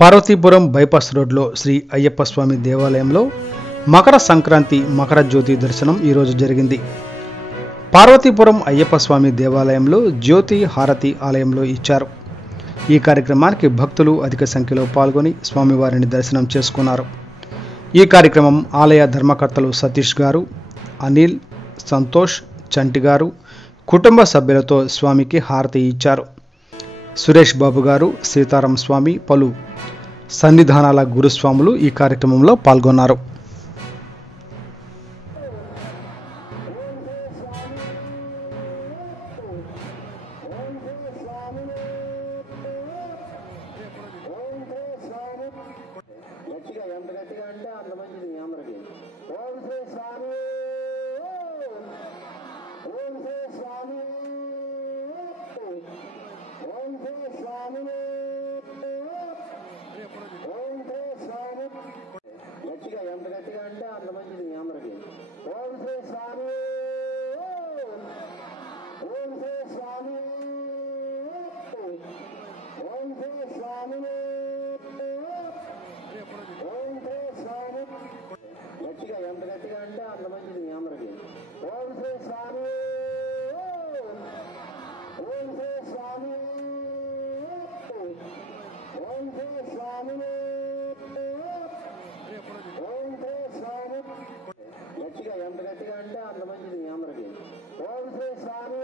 Parvathipuram bypass రోడ్లో శ్రీ అయ్యప్ప స్వామి దేవాలయంలో మకర సంక్రాంతి మకర జ్యోతి దర్శనం ఈరోజు జరిగింది. పార్వతీపురం అయ్యప్ప స్వామి దేవాలయంలో జ్యోతి హారతి ఆలయంలో ఇచ్చారు. ఈ కార్యక్రమానికి భక్తులు అధిక సంఖ్యలో పాల్గొని స్వామివారిని దర్శనం చేసుకున్నారు. ఈ కార్యక్రమం ఆలయ ధర్మకర్తలు సతీష్ గారు, అనిల్, సంతోష్, చంటి గారు కుటుంబ సభ్యులతో స్వామికి హారతి ఇచ్చారు. సురేష్ బాబు గారు, సీతారాం స్వామి, పలు సన్నిధానాల గురుస్వాములు ఈ కార్యక్రమంలో పాల్గొన్నారు. గట్టిగా ఎంత గట్టిగా అంటే అంత మంచిది మీ అందరికి. ఓం శ్రీ స్వామి, ఓం శ్రీ స్వామి, ఓం శ్రీ స్వామి, ఓం శ్రీ స్వామి. గట్టిగా ఎంత గట్టిగా అంటే అంత మంచిది మీ అందరికి. ఓం శ్రీ స్వామి, ఓం శ్రీ స్వామి, ఓం శ్రీ స్వామి, గట్టిగా ఎంత గట్టిగా అంటే అంత మంచిది మీ అందరికి. ఓం శ్రీ స్వామి.